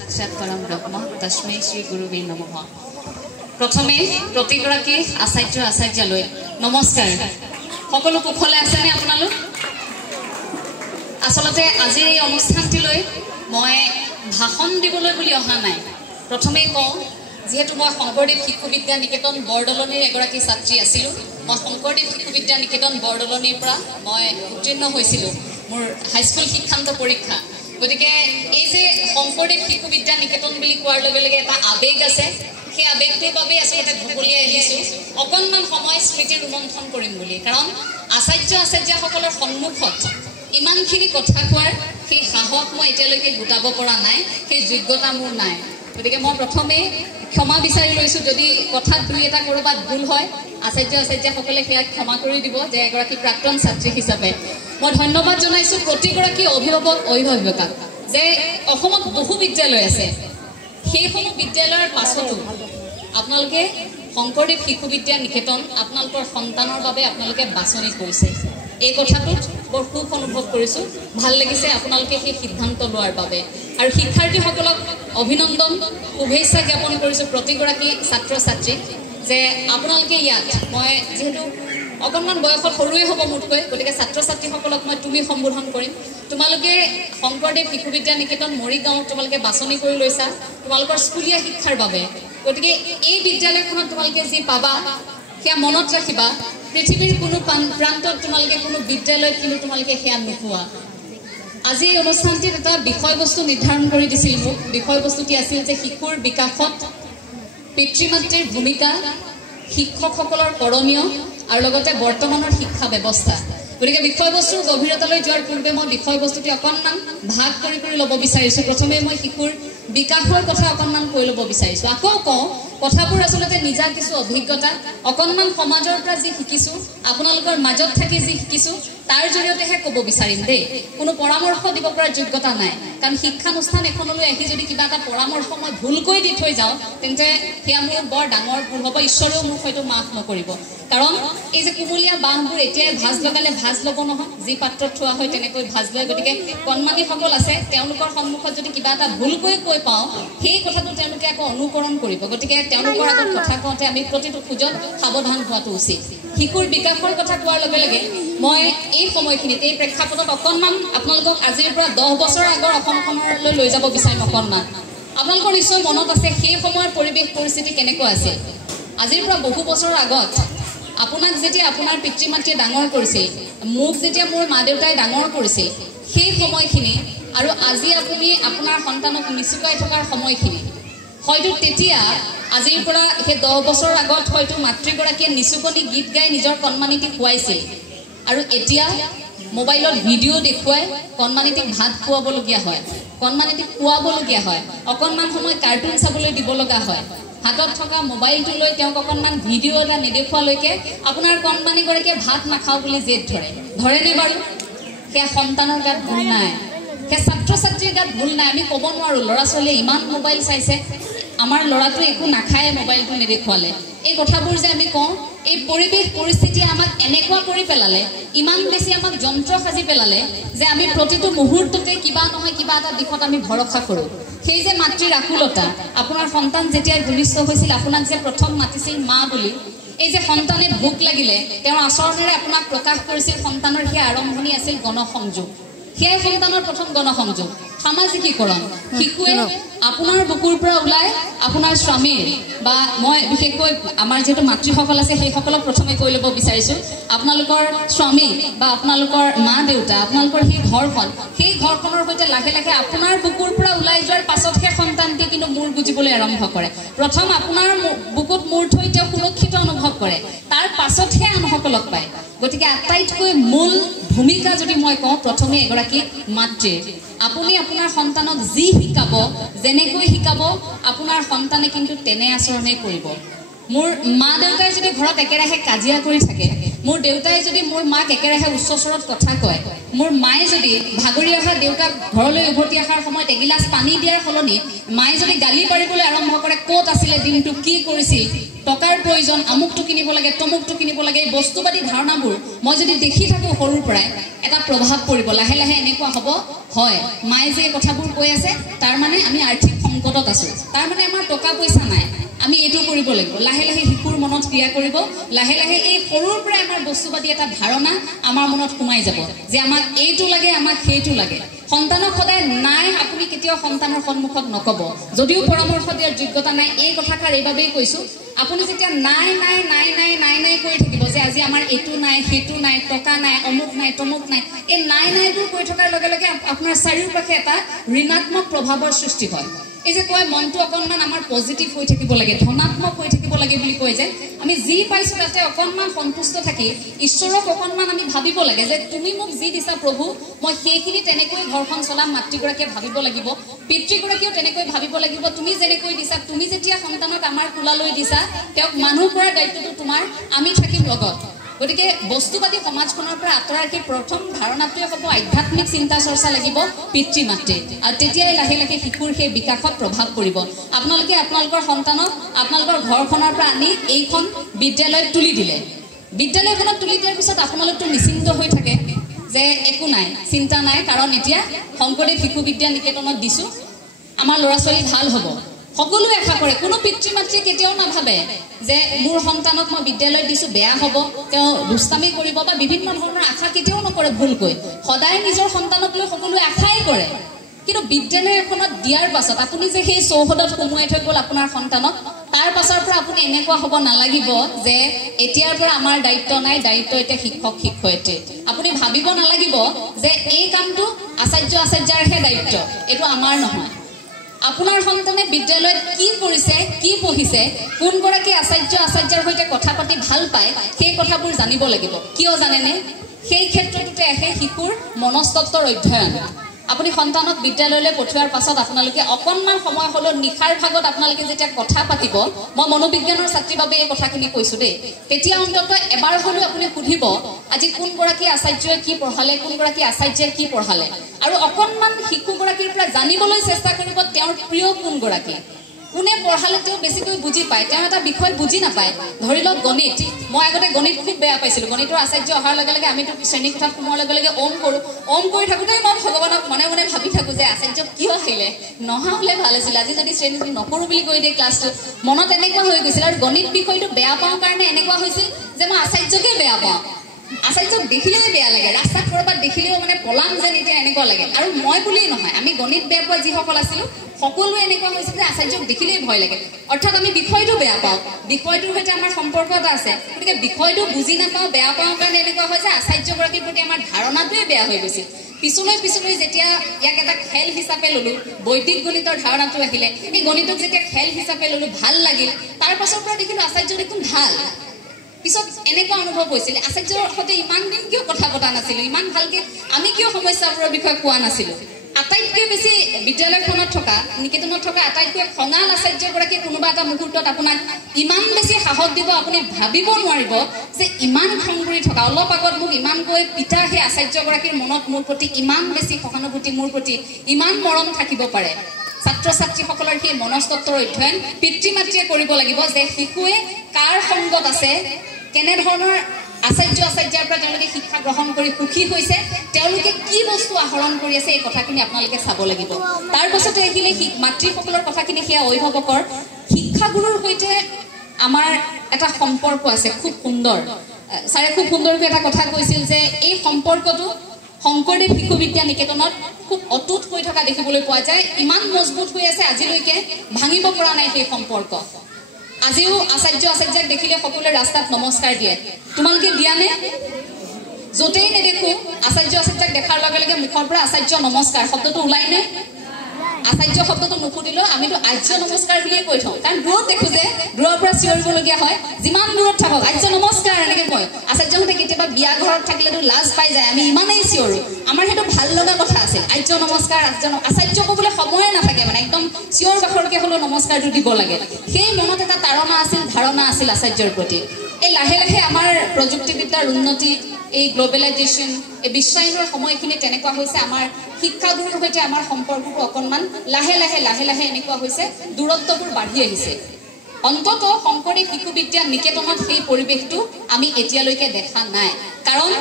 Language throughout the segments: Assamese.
साक्षात परम ब्रह्म तस्मै श्री गुरुवे नमः। प्रथमे प्रतिगराकी आचार्य आचार्यालय नमस्कार। সকলো কুশলে আছেনে আপোনালোক? আসলতে আজি এই অনুষ্ঠানটিলৈ মই ভাষণ দিবলৈ বুলি অহা নাই। প্ৰথমে কওঁ যেহেতু মই শংকৰদেৱ শিশু বিদ্যা নিকেতন বৰদলনিৰ এগৰাকী ছাত্ৰী আছিলোঁ। মই শংকৰদেৱ শিশু বিদ্যা নিকেতন বৰদলনিৰ পৰা মই উত্তীৰ্ণ হৈছিলোঁ মোৰ হাইস্কুল শিক্ষান্ত পৰীক্ষা। গতিকে এই যে শংকৰদেৱ শিশু বিদ্যা নিকেতন বুলি কোৱাৰ লগে লগে এটা আবেগ আছে। সেই আবেগটোৰ বাবে আচলতে ঢকলিয়াই আহিছোঁ অকণমান সময় স্মৃতি ৰোমন্থন কৰিম বুলি। কাৰণ আচাৰ্য আচাৰ্যাসকলৰ সন্মুখত ইমানখিনি কথা কোৱাৰ সেই সাহস মই এতিয়ালৈকে গোটাব পৰা নাই, সেই যোগ্যতা মোৰ নাই। গতিকে মই প্ৰথমে ক্ষমা বিচাৰি লৈছোঁ যদি কথাত দুই এটা ক'ৰবাত ভুল হয়। আচাৰ্য আচাৰ্যাসকলে সেয়া ক্ষমা কৰি দিব যে এগৰাকী প্ৰাক্তন ছাত্ৰী হিচাপে মই ধন্যবাদ জনাইছোঁ প্ৰতিগৰাকী অভিভাৱক অভিভাৱিকাক যে অসমত বহু বিদ্যালয় আছে। সেইসমূহ বিদ্যালয়ৰ পাছতো আপোনালোকে শংকৰদেৱ শিশু বিদ্যা নিকেতন আপোনালোকৰ সন্তানৰ বাবে আপোনালোকে বাছনি কৰিছে। এই কথাটোত বৰ সুখ অনুভৱ কৰিছোঁ, ভাল লাগিছে আপোনালোকে সেই সিদ্ধান্ত লোৱাৰ বাবে। আৰু শিক্ষাৰ্থীসকলক অভিনন্দন শুভেচ্ছা জ্ঞাপন কৰিছোঁ প্ৰতিগৰাকী ছাত্ৰ ছাত্ৰীক যে আপোনালোকে ইয়াত মই যিহেতু অকণমান বয়সত সৰুৱে হ'ব মোতকৈ, গতিকে ছাত্ৰ ছাত্ৰীসকলক মই তুমি সম্বোধন কৰিম। তোমালোকে শংকৰদেৱ শিশু বিদ্যা নিকেতন মৰিগাঁৱত তোমালোকে বাছনি কৰি লৈছা তোমালোকৰ স্কুলীয়া শিক্ষাৰ বাবে। গতিকে এই বিদ্যালয়খনত তোমালোকে যি পাবা সেয়া মনত ৰাখিবা। পৃথিৱীৰ কোনো প্ৰান্তত তোমালোকে কোনো বিদ্যালয়ত কিন্তু তোমালোকে সেয়া নোপোৱা। আজি এই অনুষ্ঠানটিত এটা বিষয়বস্তু নিৰ্ধাৰণ কৰি দিছিল মোক। বিষয়বস্তুটি আছিল যে শিশুৰ বিকাশত পিতৃ মাতৃৰ ভূমিকা, শিক্ষকসকলৰ কৰণীয় আৰু লগতে বৰ্তমানৰ শিক্ষা ব্যৱস্থা। গতিকে বিষয়বস্তুৰ গভীৰতালৈ যোৱাৰ পূৰ্বে মই বিষয়বস্তুটি অকণমান ভাগ কৰি ল'ব বিচাৰিছোঁ। প্ৰথমে মই শিশুৰ বিকাশৰ কথা অকণমান কৈ ল'ব বিচাৰিছোঁ। আকৌ কওঁ কথাবোৰ আচলতে নিজা কিছু অভিজ্ঞতা, অকণমান সমাজৰ পৰা যি শিকিছোঁ, আপোনালোকৰ মাজত থাকি যি শিকিছোঁ তাৰ জৰিয়তেহে ক'ব বিচাৰিম দেই। কোনো পৰামৰ্শ দিব পৰাৰ যোগ্যতা নাই। কাৰণ শিক্ষানুষ্ঠান এখনলৈ আহি যদি কিবা এটা পৰামৰ্শ মই ভুলকৈ দি থৈ যাওঁ তেন্তে সেয়া মোৰ বৰ ডাঙৰ ভুল হ'ব। ঈশ্বৰেও মোক হয়তো মাফ নকৰিব। কাৰণ এই যে কুমলীয়া বাঁহবোৰ এতিয়াই ভাজ লগালে ভাজ ল'ব নহয়, যি পাত্ৰত থোৱা হয় তেনেকৈ ভাজ লয়। গতিকে কণমানিসকল আছে, তেওঁলোকৰ সন্মুখত যদি কিবা এটা ভুলকৈ কৈ পাওঁ সেই কথাটো তেওঁলোকে আকৌ অনুকৰণ কৰিব। গতিকে তেওঁলোকৰ আগত কথা কওঁতে আমি প্ৰতিটো খোজত সাৱধান হোৱাটো উচিত। শিশুৰ বিকাশৰ কথা কোৱাৰ লগে লগে মই এই সময়খিনিত এই প্ৰেক্ষাপটত অকণমান আপোনালোকক আজিৰ পৰা 10 বছৰ আগৰ অসমখনলৈ লৈ যাব বিচাৰিম। অকণমান আপোনালোকৰ নিশ্চয় মনত আছে সেই সময়ৰ পৰিৱেশ পৰিস্থিতি কেনেকুৱা আছিল। আজিৰ পৰা বহু বছৰৰ আগত আপোনাক যেতিয়া আপোনাৰ পিতৃ মাতৃয়ে ডাঙৰ কৰিছিল, মোক যেতিয়া মোৰ মা দেউতাই ডাঙৰ কৰিছিল, সেই সময়খিনি আৰু আজি আপুনি আপোনাৰ সন্তানক নিচুকাই থকাৰ সময়খিনি হয়তো তেতিয়া আজিৰ পৰা সেই 10 বছৰ আগত হয়তো মাতৃগৰাকীয়ে নিচুকনি গীত গাই নিজৰ কণমানিটিক খুৱাইছিল। আৰু এতিয়া মোবাইলত ভিডিঅ' দেখুৱাই কণমানিটিক ভাত খুৱাবলগীয়া হয়, কণমানিটিক খুৱাবলগীয়া হয়, অকণমান সময় কাৰ্টুন চাবলৈ দিব লগা হয়। হাতত থকা মোবাইলটো লৈ তেওঁক অকণমান ভিডিঅ' এটা নেদেখুৱালৈকে আপোনাৰ কণমানিগৰাকীয়ে ভাত নাখাওঁ বুলি জেদ ধৰেনে বাৰু? সেয়া সন্তানৰ গাত ভুল নাই, সেয়া ছাত্ৰ ছাত্ৰীৰ গাত ভুল নাই। আমি ক'ব নোৱাৰোঁ ল'ৰা ছোৱালীয়ে ইমান মোবাইল চাইছে, আমাৰ ল'ৰাটোৱে একো নাখায় মোবাইলটো নেদেখুৱালে। এই কথাবোৰ যে আমি কওঁ, এই পৰিৱেশ পৰিস্থিতিয়ে আমাক এনেকুৱা কৰি পেলালে, ইমান বেছি আমাক যন্ত্ৰ সাজি পেলালে যে আমি প্ৰতিটো মুহূৰ্ততে কিবা নহয় কিবা এটা দিশত আমি ভৰসা কৰোঁ। সেই যে মাতৃৰ আকুলতা, আপোনাৰ সন্তান যেতিয়াই ভূমিষ্ঠ হৈছিল আপোনাক যে প্ৰথম মাতিছিল মা বুলি, এই যে সন্তানে ভোক লাগিলে তেওঁৰ আচৰণেৰে আপোনাক প্ৰকাশ কৰিছিল, সন্তানৰ সেই আৰম্ভণি আছিল গণসংযোগ। সেয়াই সন্তানৰ প্ৰথম গণসংযোগ, সামাজিকীকৰণ। শিশুৱে আপোনাৰ বুকুৰ পৰা ওলাই আপোনাৰ স্বামীৰ বা মই বিশেষকৈ আমাৰ যিহেতু মাতৃসকল আছে সেইসকলক প্ৰথমে কৈ ল'ব বিচাৰিছোঁ, আপোনালোকৰ স্বামী বা আপোনালোকৰ মা দেউতা, আপোনালোকৰ সেই ঘৰখনৰ সৈতে লাহে লাহে আপোনাৰ বুকুৰ পৰা ওলাই যোৱাৰ পাছতহে সন্তানটি কিন্তু মূৰ বুজিবলৈ আৰম্ভ কৰে। প্ৰথম আপোনাৰ বুকুত মূৰ থৈ তেওঁ সুৰক্ষিত অনুভৱ কৰে, তাৰ পাছতহে আনসকলক পায়। গতিকে আটাইতকৈ মূল ভূমিকা যদি মই কওঁ প্ৰথমে এগৰাকী মাতৃৰ। আপুনি আপোনাৰ সন্তানক যি শিকাব, যেনেকৈ শিকাব আপোনাৰ সন্তানে কিন্তু তেনে আচৰণে কৰিব। মোৰ মা দেউতাই যদি ঘৰত একেৰাহে কাজিয়া কৰি থাকে, মোৰ দেউতাই যদি মোৰ মাক একেৰাহে উচ্চ স্বৰত কথা কয়, মোৰ মায়ে যদি ভাগৰি অহা দেউতাক ঘৰলৈ উভতি অহাৰ সময়ত এগিলাচ পানী দিয়াৰ সলনি মায়ে যদি গালি পাৰিবলৈ আৰম্ভ কৰে, ক'ত আছিলে দিনটো, কি কৰিছিল, টকাৰ প্ৰয়োজন, আমুকটো কিনিব লাগে, তমুকটো কিনিব লাগে, এই বস্তুবাদী ধাৰণাবোৰ মই যদি দেখি থাকোঁ সৰুৰ পৰাই এটা প্ৰভাৱ পৰিব। লাহে লাহে এনেকুৱা হ'ব, হয় মায়ে যে কথাবোৰ কৈ আছে তাৰ মানে আমি আৰ্থিক সংকটত আছো তাৰ মানে আমাৰ টকা পইচা নাই আমি এইটো কৰিব লাগিব লাহে লাহে শিশুৰ মনত ক্ৰিয়া কৰিব লাহে লাহে এই সৰুৰ পৰা আমাৰ বস্তুবাদী এটা ধাৰণা আমাৰ মনত সোমাই যাব যে আমাক এইটো লাগে আমাক সেইটো লাগে সন্তানক সদায় নাই আপুনি কেতিয়াও সন্তানৰ সন্মুখত নকব যদিও পৰামৰ্শ দিয়াৰ যোগ্যতা নাই এই কথাষাৰ এইবাবেই কৈছো আপুনি যেতিয়া নাই নাই নাই নাই নাই নাই কৰি থাকিব যে আজি আমাৰ এইটো নাই সেইটো নাই টকা নাই অমুক নাই তমুক নাই এই নাই নাইবোৰ কৈ থকাৰ লগে লগে আপোনাৰ চাৰিওপাশে এটা ঋণাত্মক প্ৰভাৱৰ সৃষ্টি হয় এই যে কয় মনটো অকণমান আমাৰ পজিটিভ হৈ থাকিব লাগে ধনাত্মক হৈ থাকিব লাগে বুলি কয় যে আমি যি পাইছো তাতে অকণমান সন্তুষ্ট থাকি ঈশ্বৰক অকণমান আমি ভাবিব লাগে যে তুমি মোক যি দিছা প্ৰভু মই সেইখিনি তেনেকৈ ঘৰখন চলাম মাতৃগৰাকীয়ে ভাবিব লাগিব পিতৃগৰাকীয়েও তেনেকৈ ভাবিব লাগিব তুমি যেনেকৈ দিছা তুমি যেতিয়া সন্তানক আমাৰ কোলালৈ দিছা তেওঁক মানুহ কৰাৰ দায়িত্বটো তোমাৰ আমি থাকিম লগত গতিকে বস্তুবাদী সমাজখনৰ পৰা আঁতৰাই কি প্ৰথম ধাৰণাটোৱে হ'ব আধ্যাত্মিক চিন্তা চৰ্চা লাগিব পিতৃ মাতৃ আৰু তেতিয়াই লাহে লাহে শিশুৰ সেই বিকাশত প্ৰভাৱ পৰিব আপোনালোকে আপোনালোকৰ সন্তানক আপোনালোকৰ ঘৰখনৰ পৰা আনি এইখন বিদ্যালয়ত তুলি দিলে বিদ্যালয়খনত তুলি দিয়াৰ পিছত আপোনালোকটো নিশ্চিন্ত হৈ থাকে যে একো নাই চিন্তা নাই কাৰণ এতিয়া শংকৰদেৱ শিশু বিদ্যা নিকেতনত দিছো আমাৰ ল'ৰা ছোৱালী ভাল হ'ব সকলোৱে আশা কৰে কোনো পিতৃ মাতৃয়ে কেতিয়াও নাভাবে যে মোৰ সন্তানক মই বিদ্যালয়ত দিছো বেয়া হ'ব তেওঁ দুষ্টামি কৰিব বা বিভিন্ন ধৰণৰ আশা কেতিয়াও নকৰে ভুলকৈ সদায় নিজৰ সন্তানক লৈ সকলোৱে আশাই কৰে কিন্তু বিদ্যালয় এখনত দিয়াৰ পাছত আপুনি যে সেই চৌহদত সোমোৱাই থৈ গ'ল আপোনাৰ সন্তানক তাৰ পাছৰ পৰা আপুনি এনেকুৱা হ'ব নালাগিব যে এতিয়াৰ পৰা আমাৰ দায়িত্ব নাই দায়িত্ব এতিয়া শিক্ষক শিক্ষয়িত্ৰী আপুনি ভাবিব নালাগিব যে এই কামটো আচাৰ্যৰহে দায়িত্ব এইটো আমাৰ নহয় আপোনাৰ সন্তানে বিদ্যালয়ত কি কৰিছে কি পঢ়িছে কোনগৰাকী আচাৰ্যৰ সৈতে কথা পাতি ভাল পায় সেই কথাবোৰ জানিব লাগিব কিয় জানেনে সেই ক্ষেত্ৰটোতে আহে শিশুৰ মনস্তত্বৰ অধ্যয়ন আপুনি সন্তানক বিদ্যালয়লৈ পঠিওৱাৰ পাছত আপোনালোকে অকণমান সময় হ'লেও নিশাৰ ভাগত আপোনালোকে যেতিয়া কথা পাতিব মই মনোবিজ্ঞানৰ ছাত্ৰীৰ বাবে এই কথাখিনি কৈছো দেই তেতিয়া অন্ততঃ এবাৰ হ'লেও আপুনি সুধিব আজি কোনগৰাকী আচাৰ্যই কি পঢ়ালে কোনগৰাকী আচাৰ্যই কি পঢ়ালে আৰু অকণমান শিশুগৰাকীৰ পৰা জানিবলৈ চেষ্টা কৰিব তেওঁৰ প্ৰিয় কোনগৰাকী কোনে পঢ়ালে তেওঁ বেছিকৈ বুজি পায় তেওঁ এটা বিষয় বুজি নাপায় ধৰি লওক গণিত মই আগতে গণিত খুব বেয়া পাইছিলোঁ গণিতৰ আচাৰ্য অহাৰ লগে লগে আমিতো শ্ৰেণী কোঠাত সোমোৱাৰ লগে লগে ওম কৰি থাকোঁতে মই ভগৱানক মনে মনে ভাবি থাকোঁ যে আচাৰ্য কিয় আহিলে নহা হ'লে ভাল আছিল আজি যদি শ্ৰেণী নকৰোঁ বুলি কৈ দিয়ে ক্লাছটো মনত এনেকুৱা হৈ গৈছিল আৰু গণিত বিষয়টো বেয়া পাওঁ কাৰণে এনেকুৱা হৈছিল যে মই আচাৰ্যকে বেয়া পাওঁ আচাৰ্যক দেখিলেই বেয়া লাগে ৰাস্তাত ক'ৰবাত দেখিলেও মানে পলাম যেন এতিয়া এনেকুৱা লাগে আৰু মই বুলিয়েই নহয় আমি গণিত বেয়া পোৱা যিসকল আছিলোঁ সকলোৱে এনেকুৱা হৈছে যে আচাৰ্যক দেখিলেই ভয় লাগে অৰ্থাৎ আমি বিষয়টো বেয়া পাওঁ বিষয়টোৰ সৈতে আমাৰ সম্পৰ্ক এটা আছে গতিকে বিষয়টো বুজি নাপাওঁ বেয়া পাওঁ কাৰণে এনেকুৱা হয় যে আচাৰ্যগৰাকীৰ প্ৰতি আমাৰ ধাৰণাটোৱে বেয়া হৈ গৈছিল পিছলৈ যেতিয়া ইয়াক এটা খেল হিচাপে ল'লোঁ বৈদিক গণিতৰ ধাৰণাটো আহিলে এই গণিতক যেতিয়া খেল হিচাপে ল'লোঁ ভাল লাগিল তাৰ পাছৰ পৰা দেখিলোঁ আচাৰ্য দেখোন ভাল পিছত এনেকুৱা অনুভৱ হৈছিল আচাৰ্যৰ সৈতে ইমান দিন কিয় কথা পতা নাছিলোঁ ইমান ভালকৈ আমি কিয় সমস্যাবোৰৰ বিষয়ে কোৱা নাছিলোঁ আটাইতকৈ বেছি বিদ্যালয়খনত থকা নিকেতনত থকা আটাইতকৈ খঙাল আচাৰ্যগৰাকীয়ে কোনোবা এটা মুহূৰ্তত আপোনাক ইমান বেছি সাহস দিব আপুনি ভাবিব নোৱাৰিব যে ইমান খং কৰি থকা অলপ আগত মোক ইমানকৈ পিতা সেই আচাৰ্যগৰাকীৰ মনত মোৰ প্ৰতি ইমান বেছি সহানুভূতি মোৰ প্ৰতি ইমান মৰম থাকিব পাৰে ছাত্ৰ ছাত্ৰীসকলৰ সেই মনস্তত্বৰ অধ্যয়ন পিতৃ মাতৃয়ে কৰিব লাগিব যে শিশুৱে কাৰ সংগত আছে কেনেধৰণৰ আচাৰ্যৰ পৰা তেওঁলোকে শিক্ষা গ্ৰহণ কৰি সুখী হৈছে তেওঁলোকে কি বস্তু আহৰণ কৰি আছে এই কথাখিনি আপোনালোকে চাব লাগিব তাৰ পাছতে আহিলে মাতৃসকলৰ কথাখিনি সেয়া অভিভাৱকৰ শিক্ষাগুৰুৰ সৈতে আমাৰ এটা সম্পৰ্ক আছে খুব সুন্দৰ ছাৰে খুব সুন্দৰকৈ এটা কথা কৈছিল যে এই সম্পৰ্কটো শংকৰদেৱ শিশু বিদ্যা নিকেতনত খুব অটুট হৈ থকা দেখিবলৈ পোৱা যায় ইমান মজবুত হৈ আছে আজিলৈকে ভাঙিব পৰা নাই সেই সম্পৰ্ক আজিও আচাৰ্যক দেখিলে সকলোৱে ৰাস্তাত নমস্কাৰ দিয়ে তোমালোকে দিয়া নে য'তেই নেদেখোঁ আচাৰ্যক দেখাৰ লগে লগে মুখৰ পৰা আচাৰ্য নমস্কাৰ শব্দটো ওলাই নে আচাৰ্য শব্দটো নুফুটিলেও আমিতো আৰ্য নমস্কাৰ বুলিয়ে কৈ থওঁ কাৰণ দূৰত দেখোঁ যে দূৰৰ পৰা চিঞৰিবলগীয়া হয় যিমান দূৰত থাকক আৰ্য নমস্কাৰ এনেকৈ কয় আচাৰ্যহঁতে কেতিয়াবা বিয়া ঘৰত থাকিলেতো লাজ পাই যায় আমি ইমানেই চিঞৰোঁ আমাৰ সেইটো ভাল লগা কথা আছিল আৰ্য নমস্কাৰ আচাৰ্য ক'বলৈ সময়ে নাথাকে মানে একদম চিঞৰ বাখৰকৈ হ'লেও নমস্কাৰটো দিব লাগে সেই মনত এটা তাৰণা আছিল ধাৰণা আছিল আচাৰ্যৰ প্ৰতি এই লাহে লাহে আমাৰ প্ৰযুক্তিবিদ্যাৰ উন্নতি এই গ্ল'বেলাইজেশ্যন এই বিশ্বায়নৰ সময়খিনি তেনেকুৱা হৈছে আমাৰ শিক্ষাগুৰুৰ সৈতে আমাৰ সম্পৰ্কটো অকণমান লাহে লাহে এনেকুৱা হৈছে দূৰত্ববোৰ বাঢ়ি আহিছে অন্তত শংকৰদেৱ শিশু বিদ্যা নিকেতনত সেই পৰিৱেশটো আমি এতিয়ালৈকে দেখা নাই কাৰণ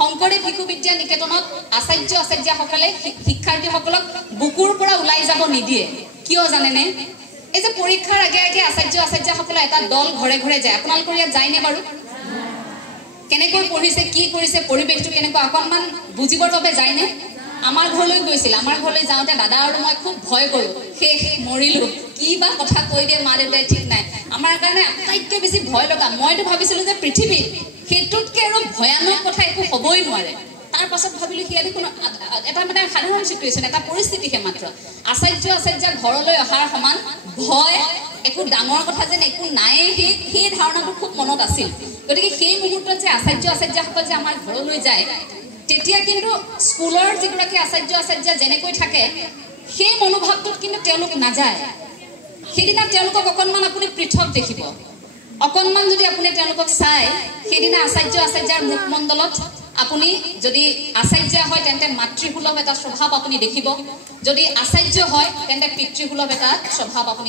শংকৰদেৱ শিশু বিদ্যা নিকেতনত আচাৰ্যসকলে শিক্ষাৰ্থীসকলক বুকুৰ পৰা ওলাই যাব নিদিয়ে কিয় জানেনে এই যে পৰীক্ষাৰ আগে আগে আচাৰ্যসকলে এটা দল ঘৰে ঘৰে যায় আপোনালোকৰ ইয়াত যায়নে বাৰু কেনেকৈ পঢ়িছে কি কৰিছে পৰিৱেশটো কেনেকৈ অকণমান বুজিবৰ বাবে যায়নে আমাৰ ঘৰলৈ গৈছিল আমাৰ ঘৰলৈ যাওঁতে দাদা আৰু মই খুব ভয় কৰোঁ শেষ মৰিলোঁ কি বা কথা কৈ দিয়ে মা দেউতাই ঠিক নাই আমাৰ কাৰণে আটাইতকৈ বেছি ভয় লগা মইতো ভাবিছিলোঁ যে পৃথিৱীত সেইটোতকৈ আৰু ভয়ানক কথা একো হ'বই নোৱাৰে তাৰ পাছত ভাবিলোঁ সেয়া দেখোন এটা মানে সাধাৰণ চিটুৱেশ্যন এটা পৰিস্থিতিহে মাত্ৰ আচাৰ্য ঘৰলৈ অহাৰ সমান ভয় একো ডাঙৰ কথা যেন একো নাই সেই ধাৰণাটো খুব মনত আছিল গতিকে সেই মুহূৰ্তত যে আচাৰ্যসকল যে আমাৰ ঘৰলৈ যায় তেতিয়া কিন্তু স্কুলৰ যিগৰাকী আচাৰ্য যেনেকৈ থাকে সেই মনোভাৱটোত কিন্তু তেওঁলোক নাযায় সেইদিনা তেওঁলোকক অকণমান আপুনি পৃথক দেখিব অকণমান যদি আপুনি তেওঁলোকক চাই সেইদিনা আচাৰ্যৰ মুখমণ্ডলত আপুনি যদি আচাৰ্য হয় তেন্তে মাতৃসুলভ এটা স্বভাৱ আপুনি দেখিব যদি আচাৰ্য হয় তেন্তে পিতৃসুলভ এটা স্বভাৱ আপুনি